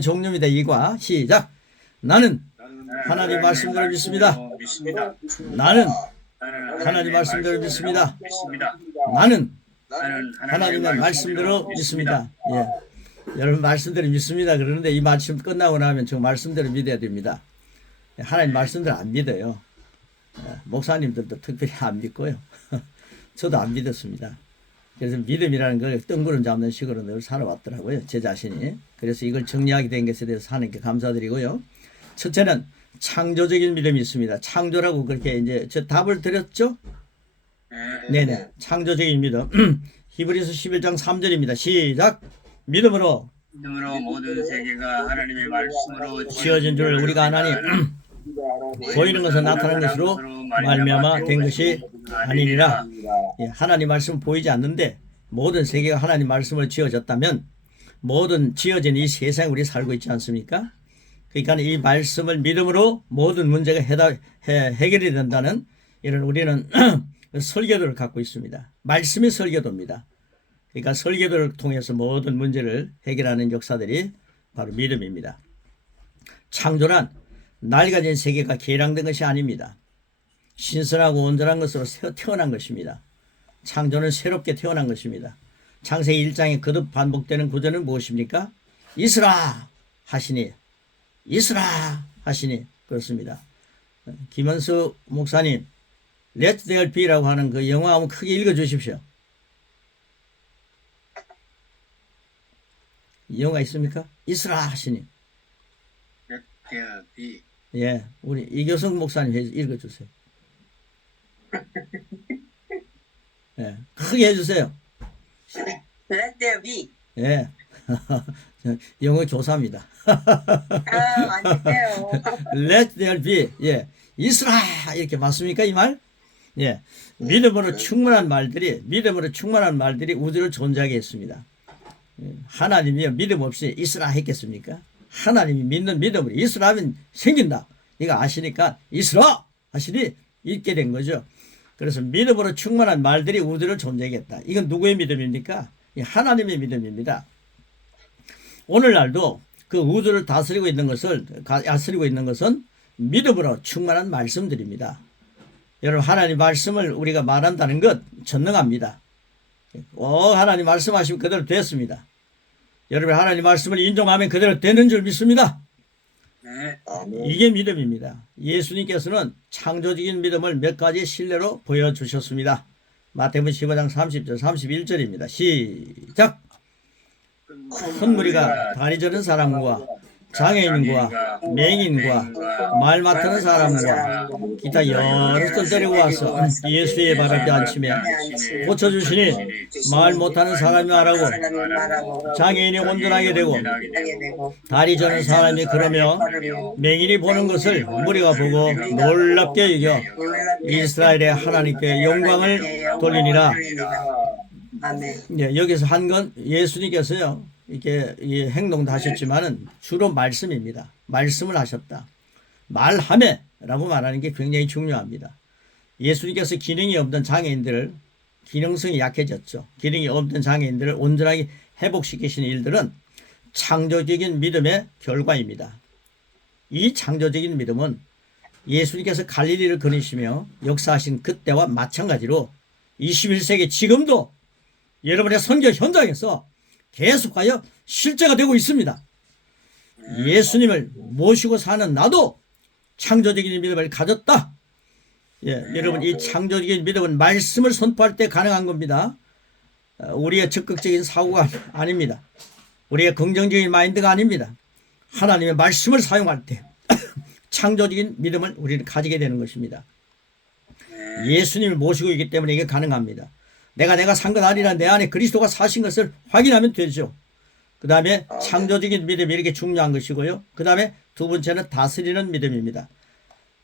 종류입니다. 2과 시작. 나는 하나님 말씀대로 믿습니다. 나는 하나님 말씀대로 믿습니다. 나는 하나님의 말씀대로 믿습니다. 예. 여러분 말씀대로 믿습니다. 그러는데 이 말씀 끝나고 나면 저 말씀대로 믿어야 됩니다. 하나님 말씀대로 안 믿어요. 목사님들도 특별히 안 믿고요. 저도 안 믿었습니다. 그래서 믿음이라는 걸 뜬구름 잡는 식으로 늘 살아왔더라고요. 제 자신이. 그래서 이걸 정리하게 된 것에 대해서 하나님께 감사드리고요. 첫째는 창조적인 믿음이 있습니다. 창조라고 그렇게 이제 저 답을 드렸죠? 네네. 창조적인 믿음. 히브리서 11장 3절입니다. 시작. 믿음으로 모든 세계가 하나님의 말씀으로 지어진 줄 우리가 아나니 보이는 것은 나타난 것으로 말미암아 된 것이 아니니라. 예, 하나님 말씀은 보이지 않는데 모든 세계가 하나님 말씀으로 지어졌다면 모든 지어진 이 세상에 우리 살고 있지 않습니까? 그러니까 이 말씀을 믿음으로 모든 문제가 해결이 된다는 이런 우리는 설계도를 갖고 있습니다. 말씀이 설계도입니다. 그러니까 설계도를 통해서 모든 문제를 해결하는 역사들이 바로 믿음입니다. 창조란 낡아진 세계가 개량된 것이 아닙니다. 신선하고 온전한 것으로 태어난 것입니다. 창조는 새롭게 태어난 것입니다. 창세기 1장에 거듭 반복되는 구절은 무엇입니까? 있으라 하시니, 있으라 하시니. 그렇습니다. 김원수 목사님, Let there be라고 하는 그 영어 한번 크게 읽어 주십시오. 영어가 있습니까? 있으라 하시니. Let there be. 예, 우리 이교성 목사님 읽어 주세요. 예, 크게 해주세요. Let there be. 예, 영어 교사입니다. 아니세요. Let there be. 예, 있으라 이렇게 맞습니까 이 말? 예, 믿음으로 충만한 말들이 우주를 존재하게 했습니다. 하나님이 믿음 없이 있으라 했겠습니까? 하나님이 믿는 믿음으로 있으라 하면 생긴다. 이거 아시니까 있으라 하시니 있게 된 거죠. 그래서 믿음으로 충만한 말들이 우주를 존재하겠다. 이건 누구의 믿음입니까? 하나님의 믿음입니다. 오늘날도 그 우주를 다스리고 있는 것은 믿음으로 충만한 말씀들입니다. 여러분 하나님 말씀을 우리가 말한다는 것 전능합니다. 하나님 말씀하시면 그대로 됐습니다. 여러분 하나님 말씀을 인정하면 그대로 되는 줄 믿습니다. 이게 믿음입니다. 예수님께서는 창조적인 믿음을 몇 가지 실례로 보여주셨습니다. 마태복음 15장 30절 31절입니다. 시작. 큰 무리가 다리 저는 사람과 장애인과 맹인과 말 맡는 사람과 기타 여럿을 데리고 와서 예수의 발 앞에 앉히며 고쳐주시니 말 못하는 사람이 말하고 장애인이 온전하게 되고 다리 저는 사람이 그러며 맹인이 보는 것을 무리가 보고 놀랍게 여겨 이스라엘의 하나님께 영광을 돌리니라. 예, 여기서 한 건 예수님께서요 이렇게 행동도 하셨지만은 주로 말씀입니다. 말씀을 하셨다. 말하매라고 말하는 게 굉장히 중요합니다. 예수님께서 기능이 없던 장애인들을 기능성이 약해졌죠. 기능이 없던 장애인들을 온전하게 회복시키시는 일들은 창조적인 믿음의 결과입니다. 이 창조적인 믿음은 예수님께서 갈릴리를 거니시며 역사하신 그때와 마찬가지로 21세기 지금도 여러분의 선교 현장에서 계속하여 실제가 되고 있습니다. 예수님을 모시고 사는 나도 창조적인 믿음을 가졌다. 예, 여러분 이 창조적인 믿음은 말씀을 선포할 때 가능한 겁니다. 우리의 적극적인 사고가 아닙니다. 우리의 긍정적인 마인드가 아닙니다. 하나님의 말씀을 사용할 때 창조적인 믿음을 우리는 가지게 되는 것입니다. 예수님을 모시고 있기 때문에 이게 가능합니다. 내가 산 것 아니라 내 안에 그리스도가 사신 것을 확인하면 되죠. 그 다음에 창조적인 믿음이 이렇게 중요한 것이고요. 그 다음에 두 번째는 다스리는 믿음입니다.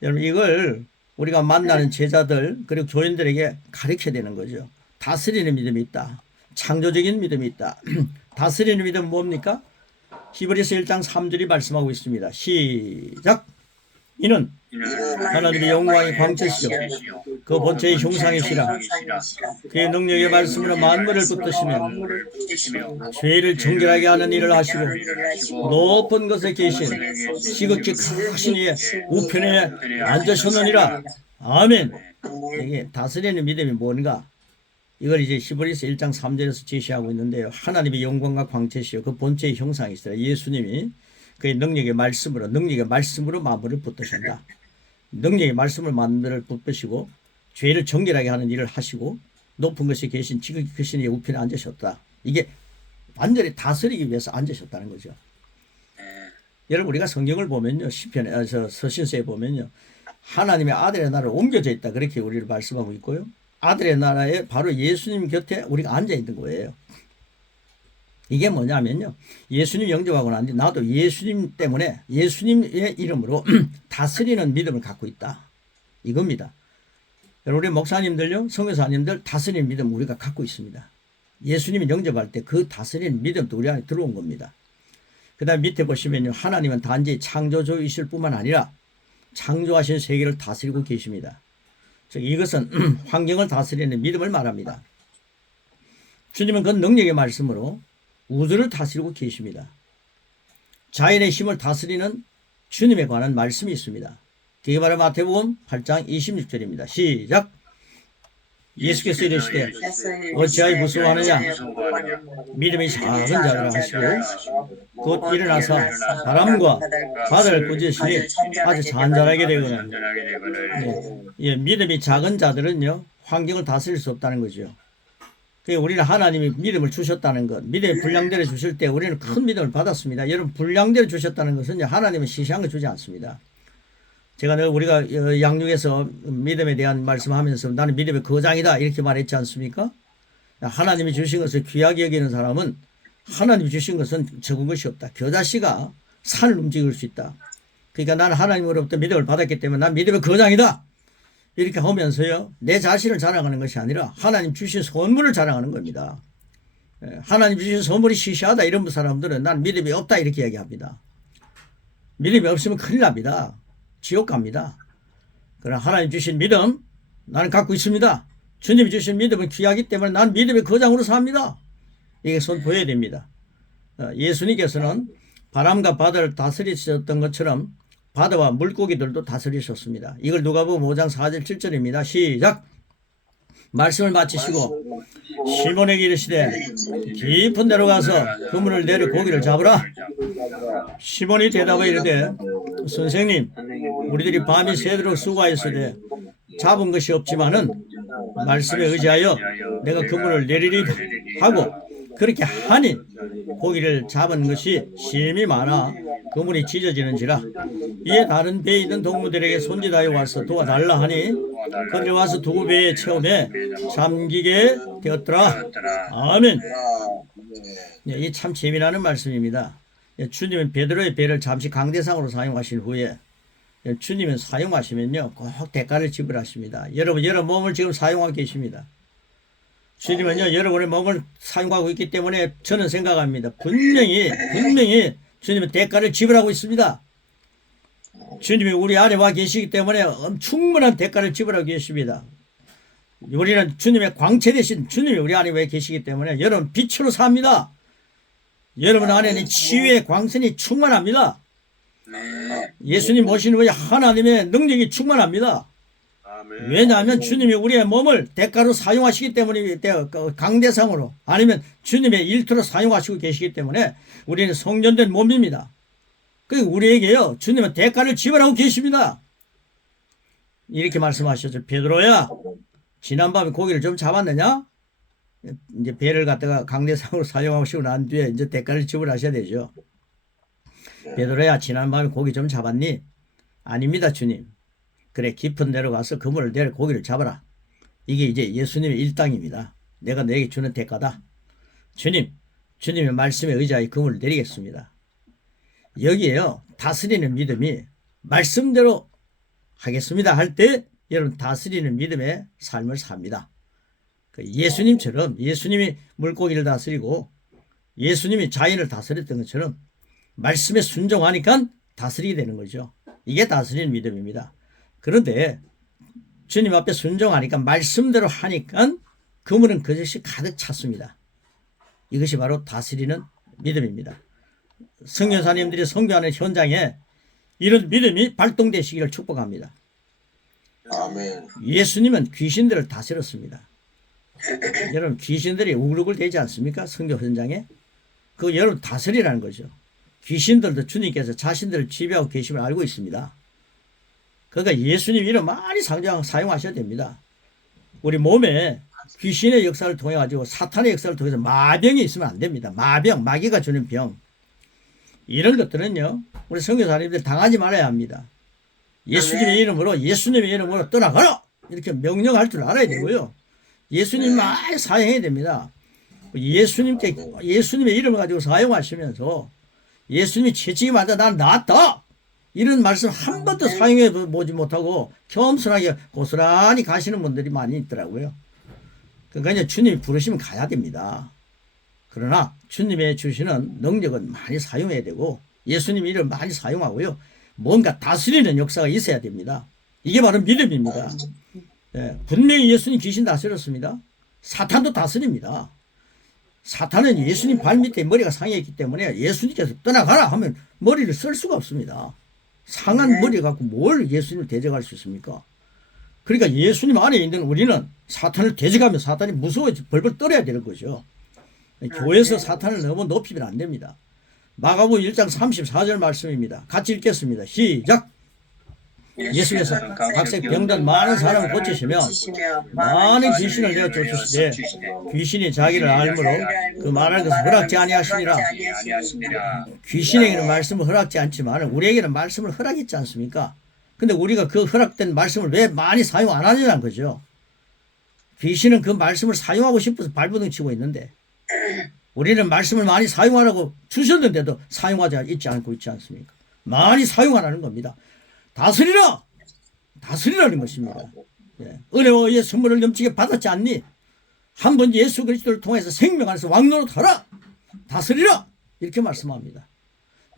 여러분 이걸 우리가 만나는 제자들 그리고 교인들에게 가르쳐야 되는 거죠. 다스리는 믿음이 있다. 창조적인 믿음이 있다. 다스리는 믿음은 뭡니까? 히브리서 1장 3절이 말씀하고 있습니다. 시작. 이는 하나님의 영광의 광채시요 그 본체의 형상이시라. 그의 능력의 말씀으로 만물을 붙드시며 죄를 정결하게 하는 일을 하시고 높은 곳에 계신 지극히 크신 이의 우편에 앉으셨느니라. 아멘. 이게 다스리는 믿음이 뭔가? 이걸 이제 히브리서 1장 3절에서 제시하고 있는데요. 하나님의 영광과 광채시요 그 본체의 형상이시라. 예수님이 그의 능력의 말씀으로 만물을 붙드신다. 능력의 말씀을 만물을 붙드시고 죄를 정결하게 하는 일을 하시고 높은 곳에 계신 지극히 크신 이의 우편에 앉으셨다. 이게 완전히 다스리기 위해서 앉으셨다는 거죠. 여러분 우리가 성경을 보면요. 시편에 서신서에 보면요. 하나님의 아들의 나라로 옮겨져 있다. 그렇게 우리를 말씀하고 있고요. 아들의 나라에 바로 예수님 곁에 우리가 앉아 있는 거예요. 이게 뭐냐면요. 예수님 영접하고 난 뒤 나도 예수님 때문에 예수님의 이름으로 다스리는 믿음을 갖고 있다. 이겁니다. 우리 목사님들요. 선교사님들 다스리는 믿음 우리가 갖고 있습니다. 예수님이 영접할 때 그 다스리는 믿음도 우리 안에 들어온 겁니다. 그 다음 밑에 보시면요. 하나님은 단지 창조주이실 뿐만 아니라 창조하신 세계를 다스리고 계십니다. 즉 이것은 환경을 다스리는 믿음을 말합니다. 주님은 그 능력의 말씀으로 우주를 다스리고 계십니다. 자연의 힘을 다스리는 주님에 관한 말씀이 있습니다. 그게 바로 마태복음 8장 26절입니다. 시작. 예수께서 이르시되 어찌하여 무서워하느냐 믿음이 작은 자들아 하시고 곧 일어나서 바람과 바다를 꾸짖으시니 아주 잔잔하게 되거늘. 예, 믿음이 작은 자들은요 환경을 다스릴 수 없다는 거죠. 우리는 하나님이 믿음을 주셨다는 것, 믿음의 분량대로 주실 때 우리는 큰 믿음을 받았습니다. 여러분 분량대로 주셨다는 것은 하나님은 시시한 거 주지 않습니다. 제가 늘 우리가 양육에서 믿음에 대한 말씀하면서 나는 믿음의 거장이다 이렇게 말했지 않습니까? 하나님이 주신 것을 귀하게 여기는 사람은 하나님이 주신 것은 적은 것이 없다. 겨자씨가 산을 움직일 수 있다. 그러니까 나는 하나님으로부터 믿음을 받았기 때문에 난 믿음의 거장이다. 이렇게 하면서요. 내 자신을 자랑하는 것이 아니라 하나님 주신 선물을 자랑하는 겁니다. 하나님 주신 선물이 시시하다 이런 사람들은 난 믿음이 없다 이렇게 얘기합니다. 믿음이 없으면 큰일 납니다. 지옥 갑니다. 그러나 하나님 주신 믿음 나는 갖고 있습니다. 주님이 주신 믿음은 귀하기 때문에 난 믿음의 거장으로 삽니다. 이게 선포해야 됩니다. 예수님께서는 바람과 바다를 다스리셨던 것처럼 바다와 물고기들도 다스리셨습니다. 이걸 누가복음 5장 4절 7절입니다. 시작. 말씀을 마치시고 시몬에게 이르시되 깊은 데로 가서 그물을 내려 고기를 잡으라. 시몬이 대답하여 이르되 선생님 우리들이 밤이 새도록 수고하였으되 잡은 것이 없지만은 말씀에 의지하여 내가 그물을 내리리 하고 그렇게 하니 고기를 잡은 것이 심히 많아 그물이 찢어지는지라. 이에 다른 배에 있는 동무들에게 손짓하여 와서 도와달라 하니 그들이 와서 두 배에 체험해 잠기게 되었더라. 아멘. 이 참 재미나는 말씀입니다. 주님은 베드로의 배를 잠시 강대상으로 사용하신 후에 주님은 사용하시면요 꼭 대가를 지불하십니다. 여러분 몸을 지금 사용하고 계십니다. 주님은요 여러분의 몸을 사용하고 있기 때문에 저는 생각합니다. 분명히 주님은 대가를 지불하고 있습니다. 주님이 우리 안에 와 계시기 때문에 충분한 대가를 지불하고 계십니다. 우리는 주님의 광채 대신 주님이 우리 안에 와 계시기 때문에 여러분 빛으로 삽니다. 여러분 안에는 치유의 광선이 충만합니다. 예수님 모시는 분이 하나님의 능력이 충만합니다. 왜냐하면 주님이 우리의 몸을 대가로 사용하시기 때문에 강대상으로 아니면 주님의 일터로 사용하시고 계시기 때문에 우리는 성전된 몸입니다. 그리고 우리에게요 주님은 대가를 지불하고 계십니다. 이렇게 말씀하셨죠. 베드로야 지난밤에 고기를 좀 잡았느냐? 이제 배를 갖다가 강대상으로 사용하시고 난 뒤에 이제 대가를 지불하셔야 되죠. 베드로야 지난밤에 고기 좀 잡았니? 아닙니다 주님. 그래 깊은 데로 가서 그물을 내려 고기를 잡아라. 이게 이제 예수님의 일당입니다. 내가 너에게 주는 대가다. 주님의 말씀에 의지하여 그물을 내리겠습니다. 여기에요 다스리는 믿음이 말씀대로 하겠습니다 할 때 여러분 다스리는 믿음의 삶을 삽니다. 예수님처럼 예수님이 물고기를 다스리고 예수님이 자연을 다스렸던 것처럼 말씀에 순종하니까 다스리게 되는 거죠. 이게 다스리는 믿음입니다. 그런데 주님 앞에 순종하니까 말씀대로 하니까 그물은 그것이 가득 찼습니다. 이것이 바로 다스리는 믿음입니다. 선교사님들이 선교하는 현장에 이런 믿음이 발동되시기를 축복합니다. 아멘. 예수님은 귀신들을 다스렸습니다. 여러분 귀신들이 우글우글 되지 않습니까? 선교 현장에. 그 여러분 다스리라는 거죠. 귀신들도 주님께서 자신들을 지배하고 계심을 알고 있습니다. 그러니까 예수님 이름 많이 사용하셔야 됩니다. 우리 몸에 귀신의 역사를 통해 가지고 사탄의 역사를 통해서 마병이 있으면 안 됩니다. 마병, 마귀가 주는 병. 이런 것들은요, 우리 선교사님들 당하지 말아야 합니다. 예수님의 이름으로 떠나가라! 이렇게 명령할 줄 알아야 되고요. 예수님 많이 사용해야 됩니다. 예수님의 이름을 가지고 사용하시면서 예수님이 채찍이 맞아 난 낫다! 이런 말씀 한 번도 사용해 보지 못하고 겸손하게 고스란히 가시는 분들이 많이 있더라고요. 그러니까 주님이 부르시면 가야 됩니다. 그러나 주님의 주시는 능력은 많이 사용해야 되고 예수님 이름을 많이 사용하고요. 뭔가 다스리는 역사가 있어야 됩니다. 이게 바로 믿음입니다. 예, 분명히 예수님 귀신 다스렸습니다. 사탄도 다스립니다. 사탄은 예수님 발밑에 머리가 상해있기 때문에 예수님께서 떠나가라 하면 머리를 쓸 수가 없습니다. 상한 머리 갖고 뭘 예수님을 대적할 수 있습니까? 그러니까 예수님 안에 있는 우리는 사탄을 대적하면 사탄이 무서워 벌벌 떨어야 되는 거죠. 교회에서 사탄을 너무 높이면 안 됩니다. 마가복음 1장 34절 말씀입니다. 같이 읽겠습니다. 시작. 예수께서 각색 병든 많은 사람을 고치시며 많은 귀신을 내어 쫓으시되 귀신이 자기를 알므로 그 말하는 것을 허락지 아니하시니라. 귀신에게는 말씀을 허락지 않지만 우리에게는 말씀을 허락했지 않습니까? 근데 우리가 그 허락된 말씀을 왜 많이 사용 안 하느냐는 거죠. 귀신은 그 말씀을 사용하고 싶어서 발버둥 치고 있는데 우리는 말씀을 많이 사용하라고 주셨는데도 사용하지 있지 않고 있지 않습니까? 많이 사용하라는 겁니다. 다스리라! 다스리라는 것입니다. 예. 은혜와 선물을 넘치게 받았지 않니? 한 번 예수 그리스도를 통해서 생명 안에서 왕노릇하라! 다스리라! 이렇게 말씀합니다.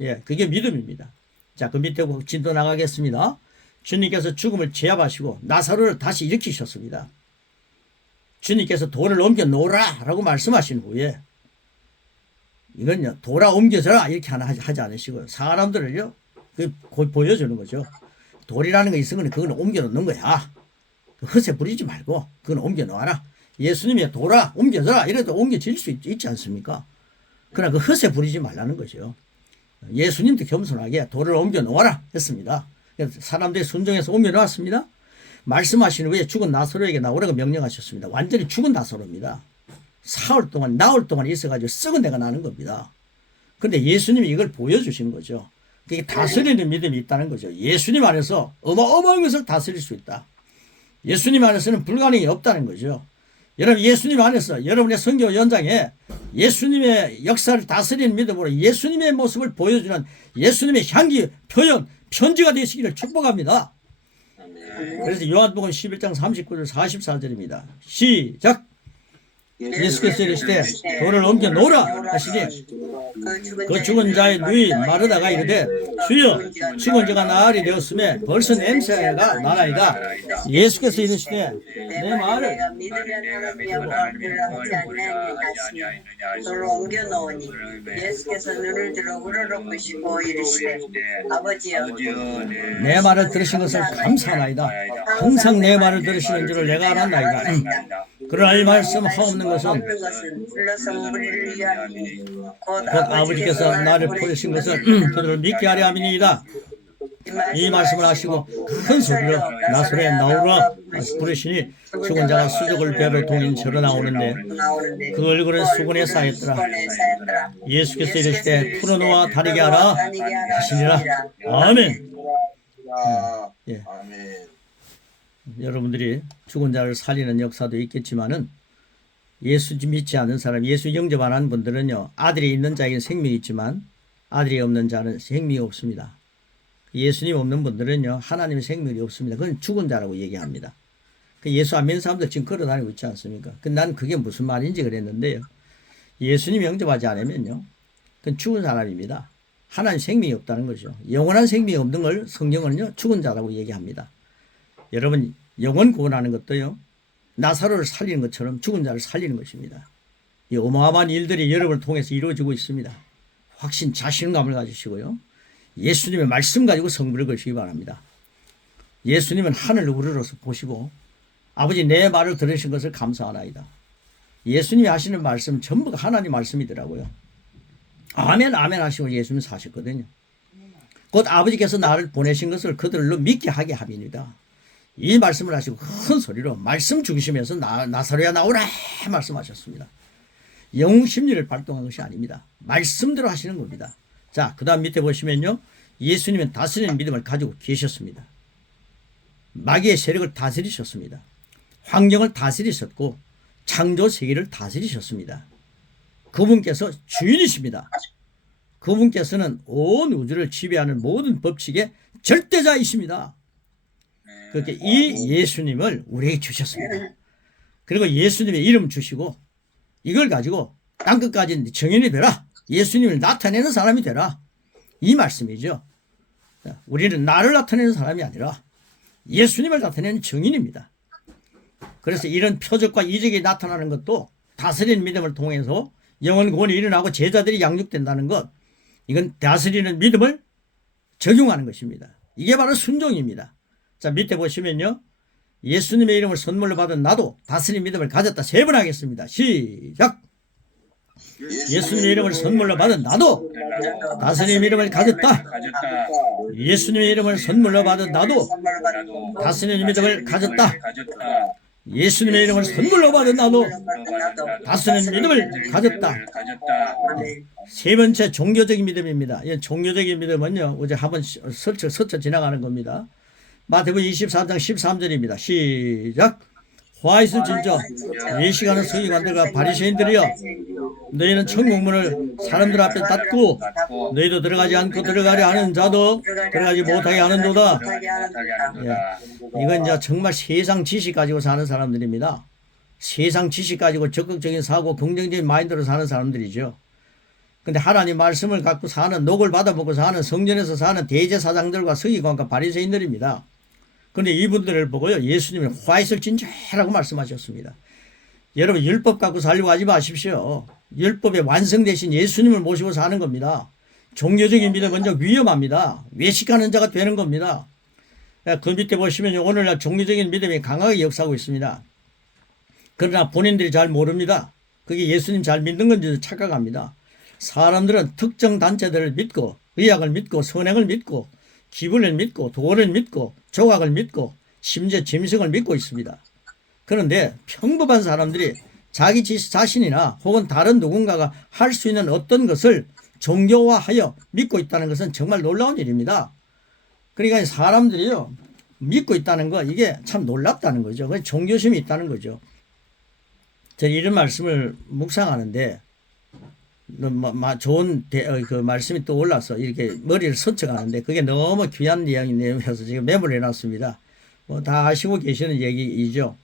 예, 그게 믿음입니다. 자, 그 밑에 진도 나가겠습니다. 주님께서 죽음을 제압하시고 나사로를 다시 일으키셨습니다. 주님께서 돌을 옮겨 놓으라! 라고 말씀하신 후에 이건요, 돌아 옮겨져라! 이렇게 하나 하지 않으시고요. 사람들을요, 그 보여주는 거죠. 돌이라는 거 있으면 그건 옮겨 놓는 거야. 허세 부리지 말고 그건 옮겨 놓아라. 예수님이 돌아 옮겨져라 이래도 옮겨질 수 있지 않습니까? 그러나 그 허세 부리지 말라는 거죠. 예수님도 겸손하게 돌을 옮겨 놓아라 했습니다. 사람들이 순종해서 옮겨 놓았습니다. 말씀하신 후에 죽은 나사로에게 나오라고 명령하셨습니다. 완전히 죽은 나사로입니다. 나흘 동안 있어가지고 썩은 데가 나는 겁니다. 근데 예수님이 이걸 보여주신 거죠. 그게 다스리는 믿음이 있다는 거죠. 예수님 안에서 어마어마한 것을 다스릴 수 있다. 예수님 안에서는 불가능이 없다는 거죠. 여러분 예수님 안에서 여러분의 선교 현장에 예수님의 역사를 다스리는 믿음으로 예수님의 모습을 보여주는 예수님의 향기 표현 편지가 되시기를 축복합니다. 그래서 요한복음 11장 39절 44절입니다. 시작. 예수께서 이르시되 돌을 옮겨 놓으라 하시니 그 죽은 자의 누이 마르다가 이르되 주여 죽은 자가 나흘이 되었음에 벌써 냄새가 나나이다. 예수께서 이르시되 내 말을 돌을 옮겨 놓으니 예수께서 눈을 들어 우러러보시고 이르시되 아버지여 내 말을 들으신 것을 감사하나이다. 항상 내 말을 들으시는 줄을 내가 알았나이다. 그러나 이 말씀 하옵는 것은 곧 아버지께서 나를 보내신 것을 그들을 믿게 하려 함이니이다. 이 말씀을 하시고 큰 소리로 나사로에 나오라 부르시니 죽은 자가 수족을 배로 동인 절어 나오는데 그 얼굴은 수건에 쌓였더라. 예수께서 이르시되 풀어놓아 다니게 하라 하시니라. 아멘. 예. 여러분들이 죽은 자를 살리는 역사도 있겠지만은 예수 믿지 않는 사람, 예수 영접 안 하는 분들은요, 아들이 있는 자에게는 생명이 있지만 아들이 없는 자는 생명이 없습니다. 예수님 없는 분들은요, 하나님의 생명이 없습니다. 그건 죽은 자라고 얘기합니다. 예수 안 믿는 사람들 지금 걸어다니고 있지 않습니까? 난 그게 무슨 말인지 그랬는데요. 예수님 영접하지 않으면요, 그건 죽은 사람입니다. 하나님 생명이 없다는 거죠. 영원한 생명이 없는 걸 성경은요 죽은 자라고 얘기합니다. 여러분 영혼 구원하는 것도요 나사로를 살리는 것처럼 죽은 자를 살리는 것입니다. 이 어마어마한 일들이 여러분을 통해서 이루어지고 있습니다. 확신 자신감을 가지시고요. 예수님의 말씀 가지고 성부를 거시기 바랍니다. 예수님은 하늘을 우러러서 보시고 아버지 내 말을 들으신 것을 감사하나이다. 예수님이 하시는 말씀 전부가 하나님 말씀이더라고요. 아멘 아멘 하시고 예수님 사셨거든요. 곧 아버지께서 나를 보내신 것을 그들로 믿게 하게 함이니다. 이 말씀을 하시고 큰 소리로 말씀 중심에서 나사로야 나오라 말씀하셨습니다. 영웅 심리를 발동한 것이 아닙니다. 말씀대로 하시는 겁니다. 자, 그 다음 밑에 보시면요. 예수님은 다스리는 믿음을 가지고 계셨습니다. 마귀의 세력을 다스리셨습니다. 환경을 다스리셨고 창조 세계를 다스리셨습니다. 그분께서 주인이십니다. 그분께서는 온 우주를 지배하는 모든 법칙의 절대자이십니다. 그렇게 이 예수님을 우리에게 주셨습니다. 그리고 예수님의 이름 주시고 이걸 가지고 땅끝까지 정인이 되라. 예수님을 나타내는 사람이 되라. 이 말씀이죠. 우리는 나를 나타내는 사람이 아니라 예수님을 나타내는 정인입니다. 그래서 이런 표적과 이적이 나타나는 것도 다스리는 믿음을 통해서 영혼 구원이 일어나고 제자들이 양육된다는 것, 이건 다스리는 믿음을 적용하는 것입니다. 이게 바로 순종입니다. 자, 밑에 보시면요. 예수님의 이름을 선물로 받은 나도 다스리는 믿음을 가졌다. 3번 하겠습니다. 시작. 예수님의 이름을 선물로 받은 나도 다스리는 믿음을 가졌다. 예수님의 이름을 선물로 받은 나도 다스리는 믿음을 가졌다. 예수님의 이름을 선물로 받은 나도 다스리는 믿음을 가졌다. 세 번째 종교적인 믿음입니다. 이 종교적인 믿음은요, 어제 한번 스쳐 지나가는 겁니다. 마태복음 24장 13절입니다. 시작. 화 있을 진저 예시가는 서기관들과 바리새인들이여, 너희는 천국문을 사람들 앞에 닫고 너희도 들어가지 않고 들어가려 하는 자도 들어가지 못하게 하는도다. 예. 이건 이제 정말 세상 지식 가지고 사는 사람들입니다. 세상 지식 가지고 적극적인 사고, 긍정적인 마인드로 사는 사람들이죠. 근데 하나님 말씀을 갖고 사는, 녹을 받아먹고 사는, 성전에서 사는 대제사장들과 서기관과 바리새인들입니다. 그런데 이분들을 보고요, 예수님은 화 있을 진저라고 말씀하셨습니다. 여러분, 율법 갖고 살려고 하지 마십시오. 율법의 완성 대신 예수님을 모시고 사는 겁니다. 종교적인 믿음은 먼저 위험합니다. 외식하는 자가 되는 겁니다. 그 밑에 보시면 오늘날 종교적인 믿음이 강하게 역사하고 있습니다. 그러나 본인들이 잘 모릅니다. 그게 예수님 잘 믿는 건지 착각합니다. 사람들은 특정 단체들을 믿고, 의학을 믿고, 선행을 믿고, 기분을 믿고, 도를 믿고, 조각을 믿고, 심지어 짐승을 믿고 있습니다. 그런데 평범한 사람들이 자기 자신이나 혹은 다른 누군가가 할 수 있는 어떤 것을 종교화하여 믿고 있다는 것은 정말 놀라운 일입니다. 그러니까 사람들이요, 믿고 있다는 거, 이게 참 놀랍다는 거죠. 그래서 종교심이 있다는 거죠. 제가 이런 말씀을 묵상하는데 좋은 그 말씀이 또 올라서 이렇게 머리를 스쳐가는데 그게 너무 귀한 내용이어서 지금 메모를 해놨습니다. 뭐 다 아시고 계시는 얘기이죠.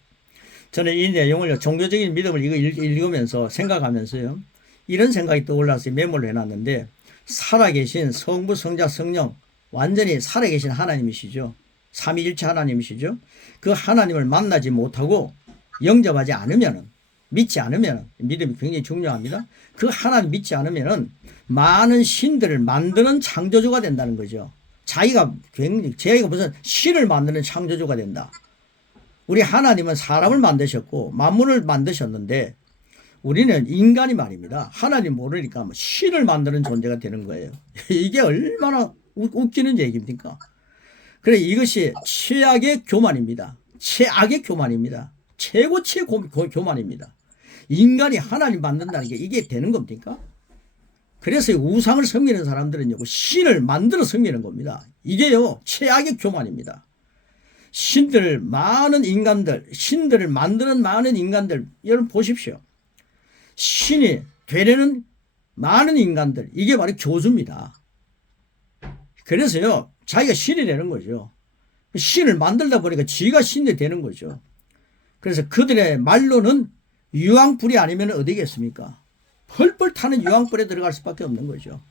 저는 이 내용을 종교적인 믿음을 이거 읽으면서 생각하면서요, 이런 생각이 떠올라서 메모를 해놨는데, 살아계신 성부, 성자, 성령, 완전히 살아계신 하나님이시죠. 삼위일체 하나님이시죠. 그 하나님을 만나지 못하고 영접하지 않으면은, 믿지 않으면, 믿음이 굉장히 중요합니다. 그 하나님 믿지 않으면은 많은 신들을 만드는 창조주가 된다는 거죠. 자기가 무슨 신을 만드는 창조주가 된다. 우리 하나님은 사람을 만드셨고 만물을 만드셨는데 우리는 인간이 말입니다. 하나님 모르니까 뭐 신을 만드는 존재가 되는 거예요. 이게 얼마나 웃기는 얘기입니까? 그래, 이것이 최악의 교만입니다. 최악의 교만입니다. 최고치의 교만입니다. 인간이 하나님 만든다는 게 이게 되는 겁니까? 그래서 우상을 섬기는 사람들은요, 신을 만들어 섬기는 겁니다. 이게요, 최악의 교만입니다. 신들을 만드는 많은 인간들, 여러분 보십시오. 신이 되려는 많은 인간들, 이게 바로 교주입니다. 그래서요, 자기가 신이 되는 거죠. 신을 만들다 보니까 지가 신이 되는 거죠. 그래서 그들의 말로는 유황불이 아니면 어디겠습니까? 펄펄 타는 유황불에 들어갈 수밖에 없는 거죠.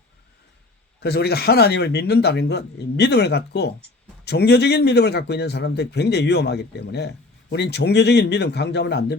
그래서 우리가 하나님을 믿는다는 건 믿음을 갖고 종교적인 믿음을 갖고 있는 사람들이 굉장히 위험하기 때문에 우린 종교적인 믿음 강조하면 안 됩니다.